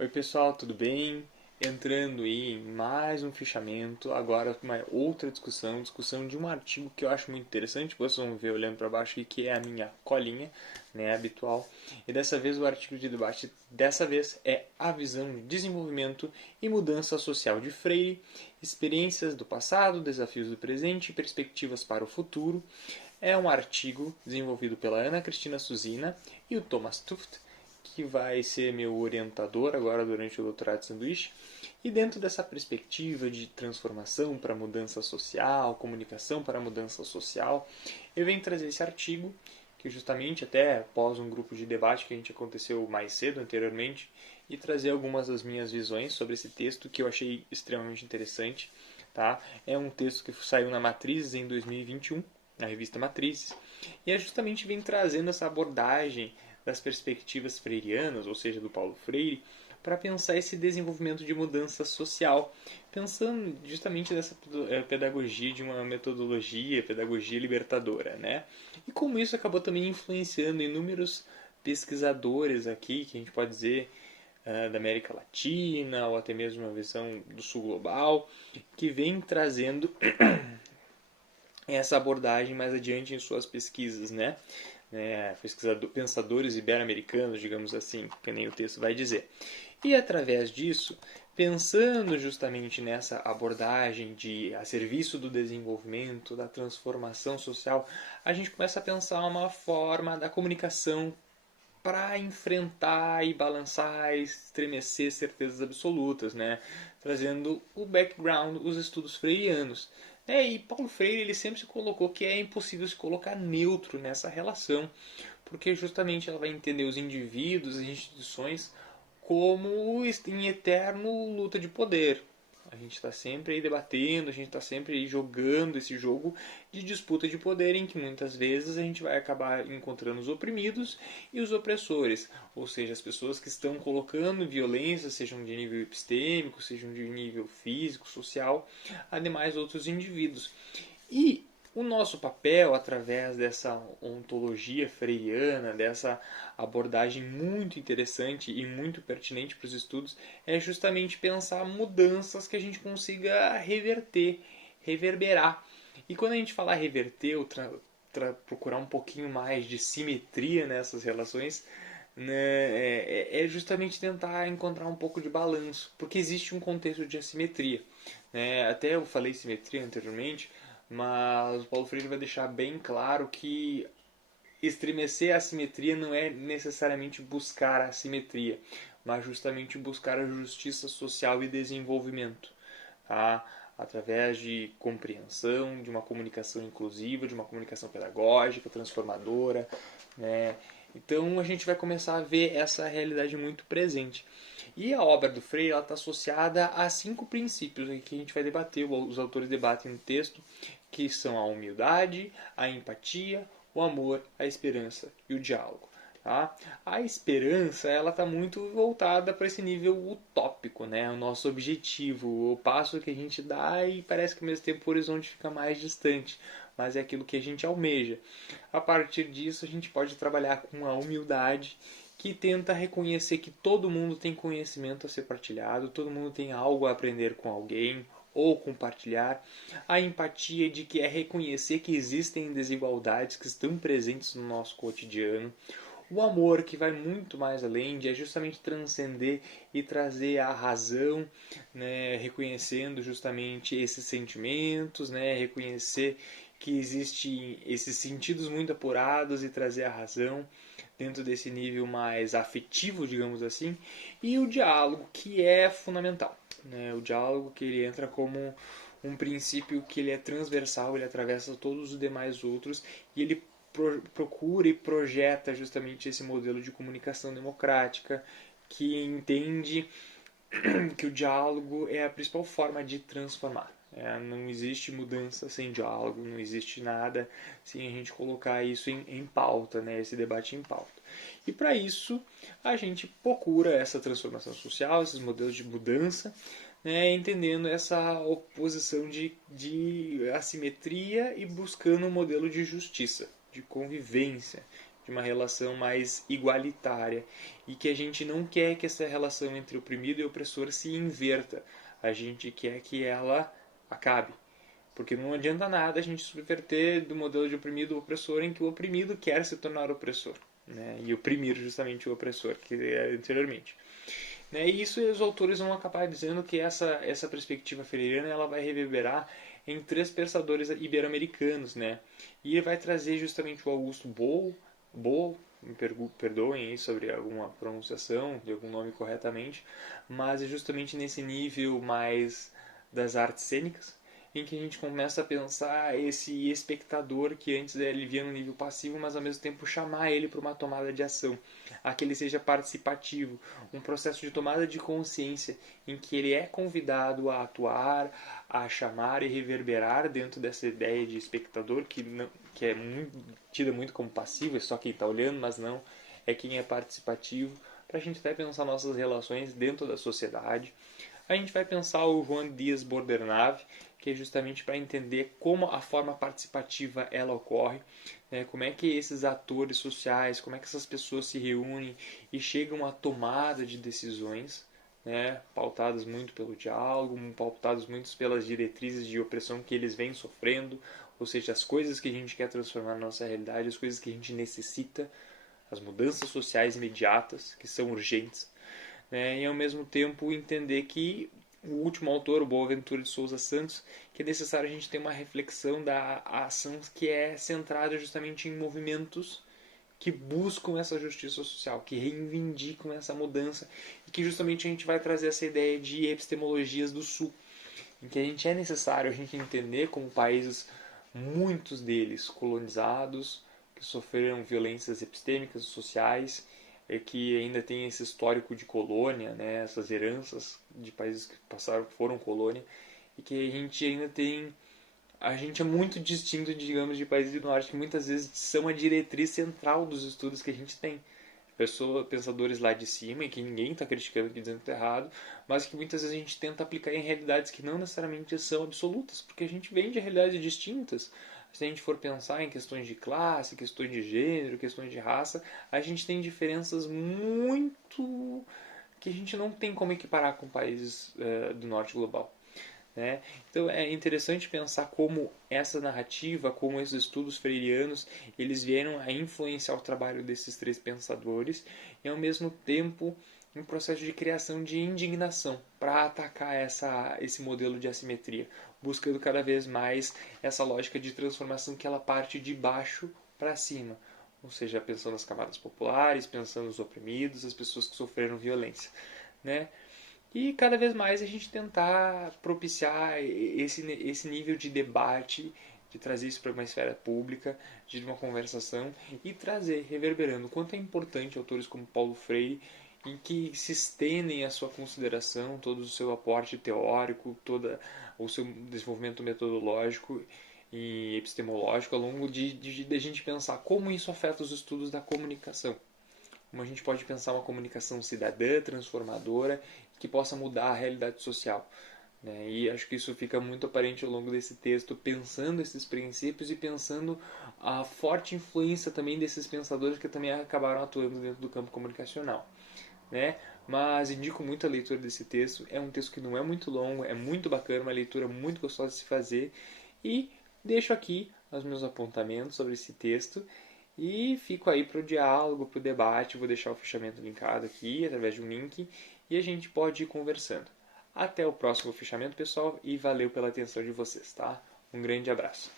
Oi pessoal, tudo bem? Entrando aí em mais um fichamento, agora com uma outra discussão de um artigo que eu acho muito interessante. Vocês vão ver olhando para baixo aqui, que é a minha colinha, né, habitual. E dessa vez o artigo de debate dessa vez é a visão de desenvolvimento e mudança social de Freire, experiências do passado, desafios do presente e perspectivas para o futuro. É um artigo desenvolvido pela Ana Cristina Suzina e o Thomas Tuft, que vai ser meu orientador agora durante o doutorado de sanduíche. E dentro dessa perspectiva de transformação para mudança social, comunicação para mudança social, eu venho trazer esse artigo, que justamente até após um grupo de debate que a gente aconteceu mais cedo anteriormente, e trazer algumas das minhas visões sobre esse texto que eu achei extremamente interessante. Tá? É um texto que saiu na Matrizes em 2021, na revista Matrizes, e é justamente vem trazendo essa abordagem das perspectivas freirianas, ou seja, do Paulo Freire, para pensar esse desenvolvimento de mudança social, pensando justamente nessa pedagogia de uma metodologia, pedagogia libertadora, né? E como isso acabou também influenciando inúmeros pesquisadores aqui, que a gente pode dizer da América Latina, ou até mesmo uma visão do sul global, que vem trazendo essa abordagem mais adiante em suas pesquisas, né? Pensadores ibero-americanos, digamos assim, que nem o texto vai dizer. E através disso, pensando justamente nessa abordagem de a serviço do desenvolvimento, da transformação social, a gente começa a pensar uma forma da comunicação para enfrentar e balançar e estremecer certezas absolutas, né? Trazendo o background, os estudos freirianos. E Paulo Freire ele sempre se colocou que é impossível se colocar neutro nessa relação, porque justamente ela vai entender os indivíduos, as instituições, como em eterno luta de poder. A gente está sempre aí debatendo, a gente está sempre aí jogando esse jogo de disputa de poder em que muitas vezes a gente vai acabar encontrando os oprimidos e os opressores, ou seja, as pessoas que estão colocando violência, sejam de nível epistêmico, sejam de nível físico, social, a demais outros indivíduos. E o nosso papel, através dessa ontologia freiriana, dessa abordagem muito interessante e muito pertinente para os estudos, é justamente pensar mudanças que a gente consiga reverter, reverberar. E quando a gente fala reverter ou procurar um pouquinho mais de simetria nessas relações, né, é justamente tentar encontrar um pouco de balanço, porque existe um contexto de assimetria. Né? Até eu falei simetria anteriormente, mas o Paulo Freire vai deixar bem claro que estremecer a simetria não é necessariamente buscar a simetria, mas justamente buscar a justiça social e desenvolvimento, tá? Através de compreensão, de uma comunicação inclusiva, de uma comunicação pedagógica, transformadora, né? Então a gente vai começar a ver essa realidade muito presente. E a obra do Freire está associada a 5 princípios que a gente vai debater, os autores debatem no texto, que são a humildade, a empatia, o amor, a esperança e o diálogo. Tá? A esperança ela está muito voltada para esse nível utópico, né? O nosso objetivo, o passo que a gente dá e parece que ao mesmo tempo o horizonte fica mais distante, mas é aquilo que a gente almeja. A partir disso a gente pode trabalhar com a humildade, que tenta reconhecer que todo mundo tem conhecimento a ser partilhado, todo mundo tem algo a aprender com alguém ou compartilhar. A empatia de que é reconhecer que existem desigualdades que estão presentes no nosso cotidiano. O amor, que vai muito mais além, de é justamente transcender e trazer a razão, né, reconhecendo justamente esses sentimentos, né, reconhecer que existem esses sentidos muito apurados e trazer a razão dentro desse nível mais afetivo, digamos assim, e o diálogo, que é fundamental. Né? O diálogo que ele entra como um princípio que ele é transversal, ele atravessa todos os demais outros e ele procura e projeta justamente esse modelo de comunicação democrática que entende que o diálogo é a principal forma de transformar. Não existe mudança sem diálogo, não existe nada sem a gente colocar isso em pauta, né, esse debate em pauta. E para isso a gente procura essa transformação social, esses modelos de mudança, né, entendendo essa oposição de assimetria e buscando um modelo de justiça, de convivência, de uma relação mais igualitária e que a gente não quer que essa relação entre oprimido e opressor se inverta. A gente quer que ela acabe. Porque não adianta nada a gente subverter do modelo de oprimido ou opressor em que o oprimido quer se tornar opressor, né? E oprimir justamente o opressor, que é anteriormente. Né? E isso os autores vão acabar dizendo que essa perspectiva freiriana ela vai reverberar em três pensadores ibero-americanos. Né? E vai trazer justamente o Augusto Boal, me perdoem aí sobre alguma pronunciação de algum nome corretamente, mas é justamente nesse nível mais das artes cênicas, em que a gente começa a pensar esse espectador que antes ele via no nível passivo, mas ao mesmo tempo chamar ele para uma tomada de ação, a que ele seja participativo, um processo de tomada de consciência em que ele é convidado a atuar, a chamar e reverberar dentro dessa ideia de espectador que é tida muito como passivo, é só quem está olhando, mas não é quem é participativo, para a gente até pensar nossas relações dentro da sociedade. A gente vai pensar o Joan Dias Bordernave, que é justamente para entender como a forma participativa ela ocorre, né? Como é que esses atores sociais, como é que essas pessoas se reúnem e chegam à tomada de decisões, né? Pautadas muito pelo diálogo, pautadas muito pelas diretrizes de opressão que eles vêm sofrendo, ou seja, as coisas que a gente quer transformar na nossa realidade, as coisas que a gente necessita, as mudanças sociais imediatas, que são urgentes, né? E ao mesmo tempo entender que o último autor, o Boaventura de Souza Santos, que é necessário a gente ter uma reflexão da ação que é centrada justamente em movimentos que buscam essa justiça social, que reivindicam essa mudança e que justamente a gente vai trazer essa ideia de epistemologias do Sul, em que a gente é necessário a gente entender como países, muitos deles colonizados, que sofreram violências epistêmicas sociais, que ainda tem esse histórico de colônia, né, essas heranças de países que passaram, foram colônia, e que a gente ainda tem, a gente é muito distinto, digamos, de países do norte que muitas vezes são a diretriz central dos estudos que a gente tem. Pensadores lá de cima, e que ninguém está criticando aqui dizendo que está errado, mas que muitas vezes a gente tenta aplicar em realidades que não necessariamente são absolutas, porque a gente vem de realidades distintas. Se a gente for pensar em questões de classe, questões de gênero, questões de raça, a gente tem diferenças muito que a gente não tem como equiparar com países do norte global. Né? Então é interessante pensar como essa narrativa, como esses estudos freirianos, eles vieram a influenciar o trabalho desses três pensadores e ao mesmo tempo um processo de criação de indignação para atacar esse modelo de assimetria, buscando cada vez mais essa lógica de transformação que ela parte de baixo para cima, ou seja, pensando nas camadas populares, pensando nos oprimidos, as pessoas que sofreram violência, né? E cada vez mais a gente tentar propiciar esse nível de debate, de trazer isso para uma esfera pública, de uma conversação e trazer, reverberando o quanto é importante autores como Paulo Freire, em que se estendem a sua consideração, todo o seu aporte teórico, todo o seu desenvolvimento metodológico e epistemológico ao longo de a gente pensar como isso afeta os estudos da comunicação. Como a gente pode pensar uma comunicação cidadã, transformadora, que possa mudar a realidade social. Né? E acho que isso fica muito aparente ao longo desse texto, pensando esses princípios e pensando a forte influência também desses pensadores que também acabaram atuando dentro do campo comunicacional. Né? Mas indico muito a leitura desse texto. É um texto que não é muito longo, é muito bacana, uma leitura muito gostosa de se fazer. E deixo aqui os meus apontamentos sobre esse texto e fico aí para o diálogo, para o debate. Vou deixar o fechamento linkado aqui através de um link e a gente pode ir conversando. Até o próximo fechamento, pessoal, e valeu pela atenção de vocês, tá? Um grande abraço.